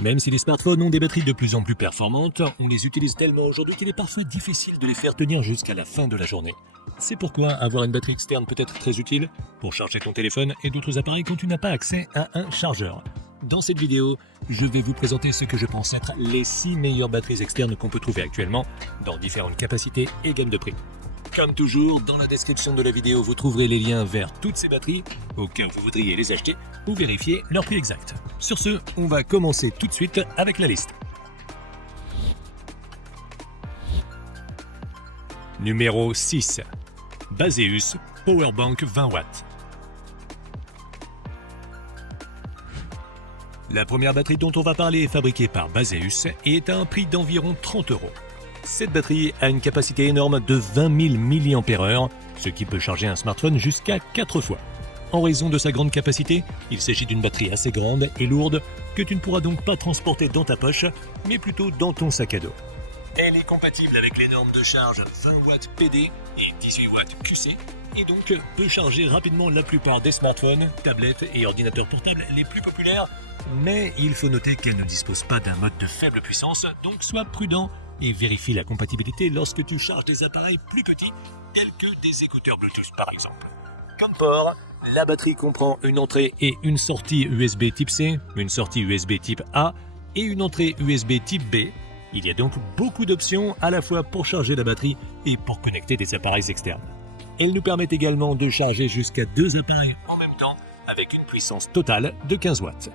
Même si les smartphones ont des batteries de plus en plus performantes, on les utilise tellement aujourd'hui qu'il est parfois difficile de les faire tenir jusqu'à la fin de la journée. C'est pourquoi avoir une batterie externe peut être très utile pour charger ton téléphone et d'autres appareils quand tu n'as pas accès à un chargeur. Dans cette vidéo, je vais vous présenter ce que je pense être les 6 meilleures batteries externes qu'on peut trouver actuellement dans différentes capacités et gammes de prix. Comme toujours, dans la description de la vidéo, vous trouverez les liens vers toutes ces batteries, au cas où vous voudriez les acheter ou vérifier leur prix exact. Sur ce, on va commencer tout de suite avec la liste. Numéro 6. Baseus Powerbank 20 watts. La première batterie dont on va parler est fabriquée par Baseus et est à un prix d'environ 30 €. Cette batterie a une capacité énorme de 20 000 mAh, ce qui peut charger un smartphone jusqu'à 4 fois. En raison de sa grande capacité, il s'agit d'une batterie assez grande et lourde que tu ne pourras donc pas transporter dans ta poche, mais plutôt dans ton sac à dos. Elle est compatible avec les normes de charge 20 watts PD et 18 watts QC, et donc peut charger rapidement la plupart des smartphones, tablettes et ordinateurs portables les plus populaires, mais il faut noter qu'elle ne dispose pas d'un mode de faible puissance, donc sois prudent et vérifie la compatibilité lorsque tu charges des appareils plus petits, tels que des écouteurs Bluetooth par exemple. Comme port, la batterie comprend une entrée et une sortie USB type C, une sortie USB type A et une entrée USB type B. Il y a donc beaucoup d'options à la fois pour charger la batterie et pour connecter des appareils externes. Elle nous permet également de charger jusqu'à 2 appareils en même temps avec une puissance totale de 15 watts.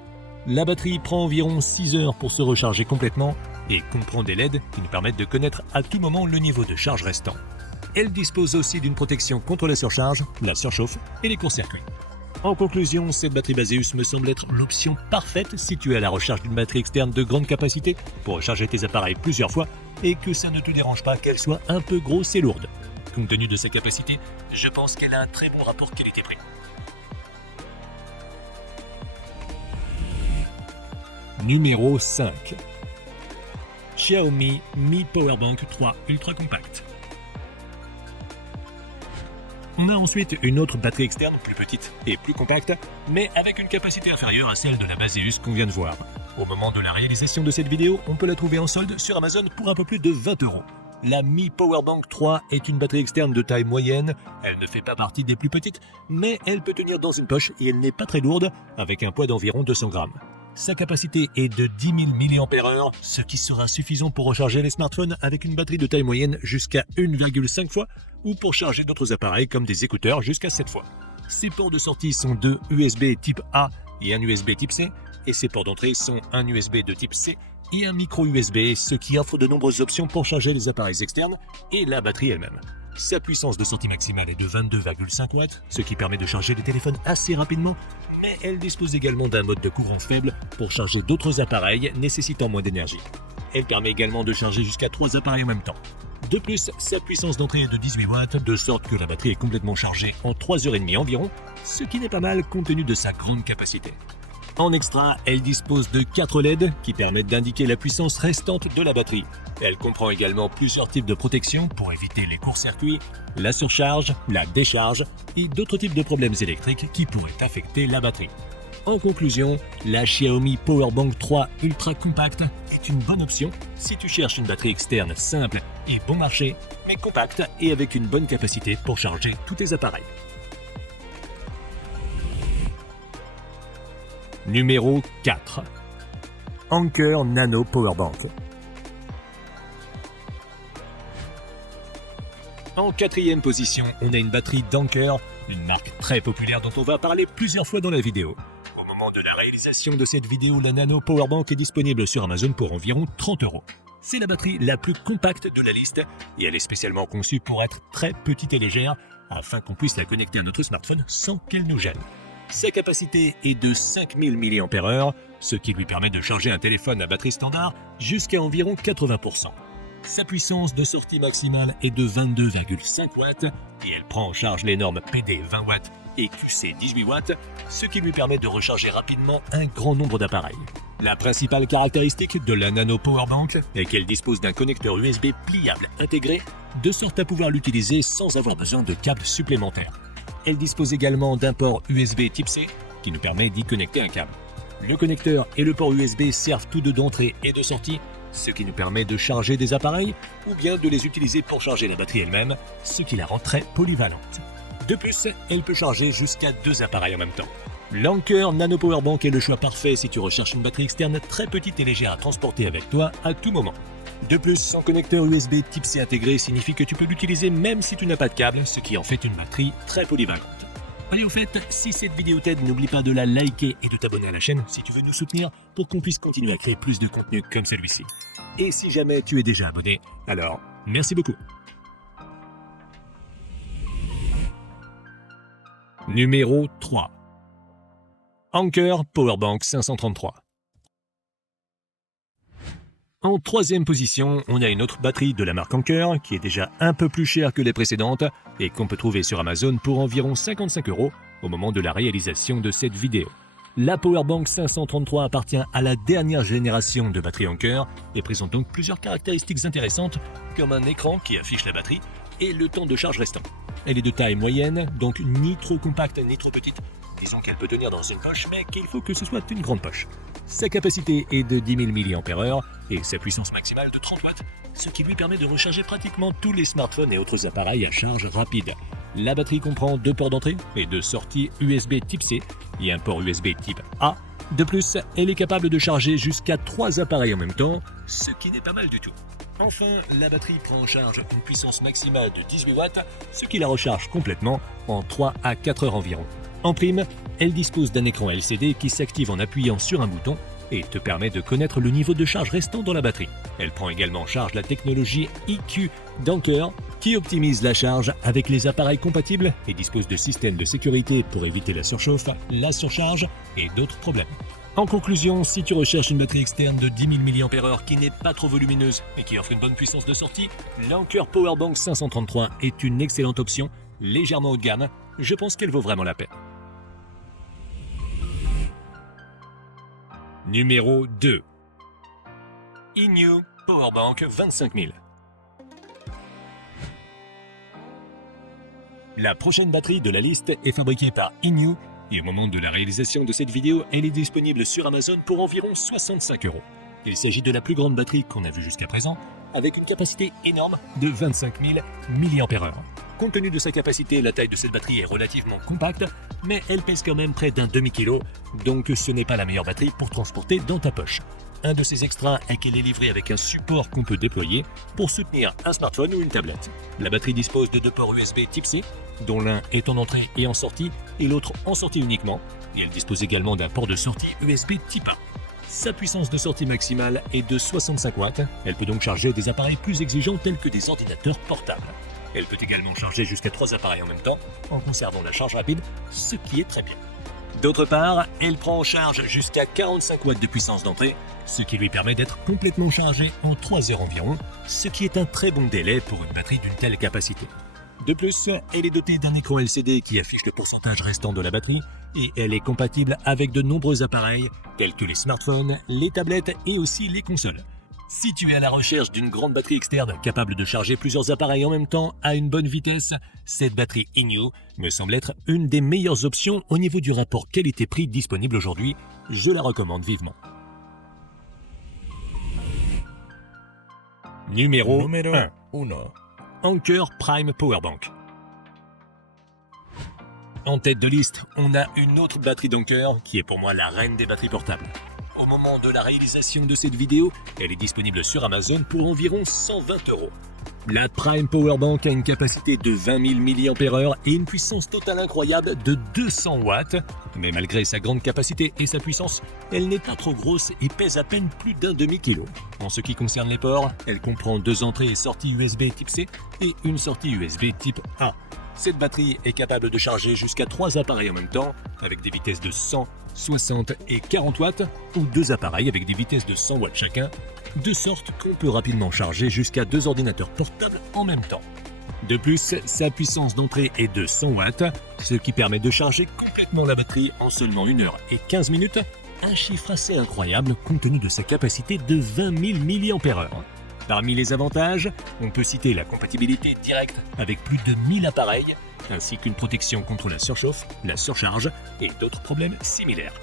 La batterie prend environ 6 heures pour se recharger complètement et comprend des LED qui nous permettent de connaître à tout moment le niveau de charge restant. Elle dispose aussi d'une protection contre la surcharge, la surchauffe et les courts-circuits. En conclusion, cette batterie Baseus me semble être l'option parfaite si tu es à la recherche d'une batterie externe de grande capacité pour recharger tes appareils plusieurs fois et que ça ne te dérange pas qu'elle soit un peu grosse et lourde. Compte tenu de sa capacité, je pense qu'elle a un très bon rapport qualité-prix. Numéro 5. Xiaomi Mi Powerbank 3 Ultra Compact. On a ensuite une autre batterie externe plus petite et plus compacte, mais avec une capacité inférieure à celle de la Baseus qu'on vient de voir. Au moment de la réalisation de cette vidéo, on peut la trouver en solde sur Amazon pour un peu plus de 20 €. La Mi Powerbank 3 est une batterie externe de taille moyenne, elle ne fait pas partie des plus petites, mais elle peut tenir dans une poche et elle n'est pas très lourde, avec un poids d'environ 200 grammes. Sa capacité est de 10 000 mAh, ce qui sera suffisant pour recharger les smartphones avec une batterie de taille moyenne jusqu'à 1,5 fois ou pour charger d'autres appareils comme des écouteurs jusqu'à 7 fois. Ses ports de sortie sont 2 USB type A et un USB type C, et ses ports d'entrée sont un USB de type C et un micro USB, ce qui offre de nombreuses options pour charger les appareils externes et la batterie elle-même. Sa puissance de sortie maximale est de 22,5 watts, ce qui permet de charger les téléphones assez rapidement, mais elle dispose également d'un mode de courant faible pour charger d'autres appareils nécessitant moins d'énergie. Elle permet également de charger jusqu'à 3 appareils en même temps. De plus, sa puissance d'entrée est de 18 watts, de sorte que la batterie est complètement chargée en 3h30 environ, ce qui n'est pas mal compte tenu de sa grande capacité. En extra, elle dispose de 4 LED qui permettent d'indiquer la puissance restante de la batterie. Elle comprend également plusieurs types de protection pour éviter les courts-circuits, la surcharge, la décharge et d'autres types de problèmes électriques qui pourraient affecter la batterie. En conclusion, la Xiaomi Powerbank 3 Ultra Compact est une bonne option si tu cherches une batterie externe simple et bon marché, mais compacte et avec une bonne capacité pour charger tous tes appareils. Numéro 4. Anker Nano Powerbank. En 4e position, on a une batterie d'Anker, une marque très populaire dont on va parler plusieurs fois dans la vidéo. Au moment de la réalisation de cette vidéo, la Nano Powerbank est disponible sur Amazon pour environ 30 €. C'est la batterie la plus compacte de la liste et elle est spécialement conçue pour être très petite et légère afin qu'on puisse la connecter à notre smartphone sans qu'elle nous gêne. Sa capacité est de 5000 mAh, ce qui lui permet de charger un téléphone à batterie standard jusqu'à environ 80%. Sa puissance de sortie maximale est de 22,5 watts et elle prend en charge les normes PD 20 watts et QC 18 watts, ce qui lui permet de recharger rapidement un grand nombre d'appareils. La principale caractéristique de la Nano Powerbank est qu'elle dispose d'un connecteur USB pliable intégré, de sorte à pouvoir l'utiliser sans avoir besoin de câbles supplémentaires. Elle dispose également d'un port USB type C qui nous permet d'y connecter un câble. Le connecteur et le port USB servent tous deux d'entrée et de sortie, ce qui nous permet de charger des appareils ou bien de les utiliser pour charger la batterie elle-même, ce qui la rend très polyvalente. De plus, elle peut charger jusqu'à 2 appareils en même temps. L'Anker Nano Powerbank est le choix parfait si tu recherches une batterie externe très petite et légère à transporter avec toi à tout moment. De plus, son connecteur USB Type C intégré signifie que tu peux l'utiliser même si tu n'as pas de câble, ce qui en fait une batterie très polyvalente. Allez, au fait, si cette vidéo t'aide, n'oublie pas de la liker et de t'abonner à la chaîne si tu veux nous soutenir pour qu'on puisse continuer à créer plus de contenu comme celui-ci. Et si jamais tu es déjà abonné, alors merci beaucoup. Numéro 3. Anker Powerbank 533. En troisième position, on a une autre batterie de la marque Anker qui est déjà un peu plus chère que les précédentes et qu'on peut trouver sur Amazon pour environ 55 € au moment de la réalisation de cette vidéo. La Powerbank 533 appartient à la dernière génération de batterie Anker et présente donc plusieurs caractéristiques intéressantes comme un écran qui affiche la batterie et le temps de charge restant. Elle est de taille moyenne, donc ni trop compacte ni trop petite. Disons qu'elle peut tenir dans une poche, mais qu'il faut que ce soit une grande poche. Sa capacité est de 10 000 mAh et sa puissance maximale de 30 watts, ce qui lui permet de recharger pratiquement tous les smartphones et autres appareils à charge rapide. La batterie comprend 2 ports d'entrée et 2 sorties USB Type C et un port USB Type A. De plus, elle est capable de charger jusqu'à 3 appareils en même temps, ce qui n'est pas mal du tout. Enfin, la batterie prend en charge une puissance maximale de 18 watts, ce qui la recharge complètement en 3 à 4 heures environ. En prime, elle dispose d'un écran LCD qui s'active en appuyant sur un bouton et te permet de connaître le niveau de charge restant dans la batterie. Elle prend également en charge la technologie EQ d'Anker qui optimise la charge avec les appareils compatibles et dispose de systèmes de sécurité pour éviter la surchauffe, la surcharge et d'autres problèmes. En conclusion, si tu recherches une batterie externe de 10 000 mAh qui n'est pas trop volumineuse et qui offre une bonne puissance de sortie, l'Anker Powerbank 533 est une excellente option, légèrement haut de gamme. Je pense qu'elle vaut vraiment la peine. Numéro 2. Innu Powerbank 25 000. La prochaine batterie de la liste est fabriquée par Innu et au moment de la réalisation de cette vidéo, elle est disponible sur Amazon pour environ 65 €. Il s'agit de la plus grande batterie qu'on a vue jusqu'à présent, avec une capacité énorme de 25 000 mAh. Compte tenu de sa capacité, la taille de cette batterie est relativement compacte, mais elle pèse quand même près d'un demi-kilo, donc ce n'est pas la meilleure batterie pour transporter dans ta poche. Un de ses extras est qu'elle est livrée avec un support qu'on peut déployer pour soutenir un smartphone ou une tablette. La batterie dispose de 2 ports USB Type C, dont l'un est en entrée et en sortie, et l'autre en sortie uniquement, et elle dispose également d'un port de sortie USB Type A. Sa puissance de sortie maximale est de 65 watts, elle peut donc charger des appareils plus exigeants tels que des ordinateurs portables. Elle peut également charger jusqu'à 3 appareils en même temps, en conservant la charge rapide, ce qui est très bien. D'autre part, elle prend en charge jusqu'à 45 watts de puissance d'entrée, ce qui lui permet d'être complètement chargée en 3 heures environ, ce qui est un très bon délai pour une batterie d'une telle capacité. De plus, elle est dotée d'un écran LCD qui affiche le pourcentage restant de la batterie et elle est compatible avec de nombreux appareils tels que les smartphones, les tablettes et aussi les consoles. Si tu es à la recherche d'une grande batterie externe capable de charger plusieurs appareils en même temps à une bonne vitesse, cette batterie Innu me semble être une des meilleures options au niveau du rapport qualité-prix disponible aujourd'hui. Je la recommande vivement. Numéro 1. Anker Prime Powerbank. En tête de liste, on a une autre batterie d'Anker qui est pour moi la reine des batteries portables. Au moment de la réalisation de cette vidéo, elle est disponible sur Amazon pour environ 120 €. La Prime Powerbank a une capacité de 20 000 mAh et une puissance totale incroyable de 200 watts. Mais malgré sa grande capacité et sa puissance, elle n'est pas trop grosse et pèse à peine plus d'un demi-kilo. En ce qui concerne les ports, elle comprend 2 entrées et sorties USB Type C et une sortie USB Type A. Cette batterie est capable de charger jusqu'à 3 appareils en même temps, avec des vitesses de 100, 60 et 40 watts, ou 2 appareils avec des vitesses de 100 watts chacun, de sorte qu'on peut rapidement charger jusqu'à 2 ordinateurs portables en même temps. De plus, sa puissance d'entrée est de 100 watts, ce qui permet de charger complètement la batterie en seulement 1 heure et 15 minutes, un chiffre assez incroyable compte tenu de sa capacité de 20 000 mAh. Parmi les avantages, on peut citer la compatibilité directe avec plus de 1000 appareils, ainsi qu'une protection contre la surchauffe, la surcharge et d'autres problèmes similaires.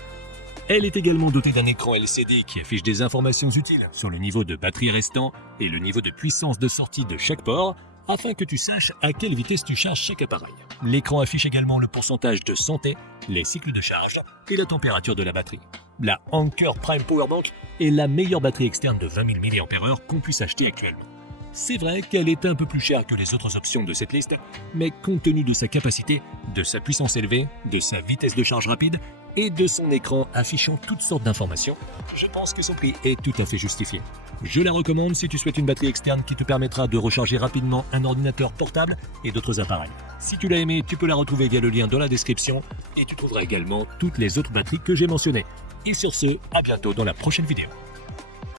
Elle est également dotée d'un écran LCD qui affiche des informations utiles sur le niveau de batterie restant et le niveau de puissance de sortie de chaque port, afin que tu saches à quelle vitesse tu charges chaque appareil. L'écran affiche également le pourcentage de santé, les cycles de charge et la température de la batterie. La Anker Prime Powerbank est la meilleure batterie externe de 20 000 mAh qu'on puisse acheter actuellement. C'est vrai qu'elle est un peu plus chère que les autres options de cette liste, mais compte tenu de sa capacité, de sa puissance élevée, de sa vitesse de charge rapide et de son écran affichant toutes sortes d'informations, je pense que son prix est tout à fait justifié. Je la recommande si tu souhaites une batterie externe qui te permettra de recharger rapidement un ordinateur portable et d'autres appareils. Si tu l'as aimé, tu peux la retrouver via le lien dans la description et tu trouveras également toutes les autres batteries que j'ai mentionnées. Et sur ce, à bientôt dans la prochaine vidéo.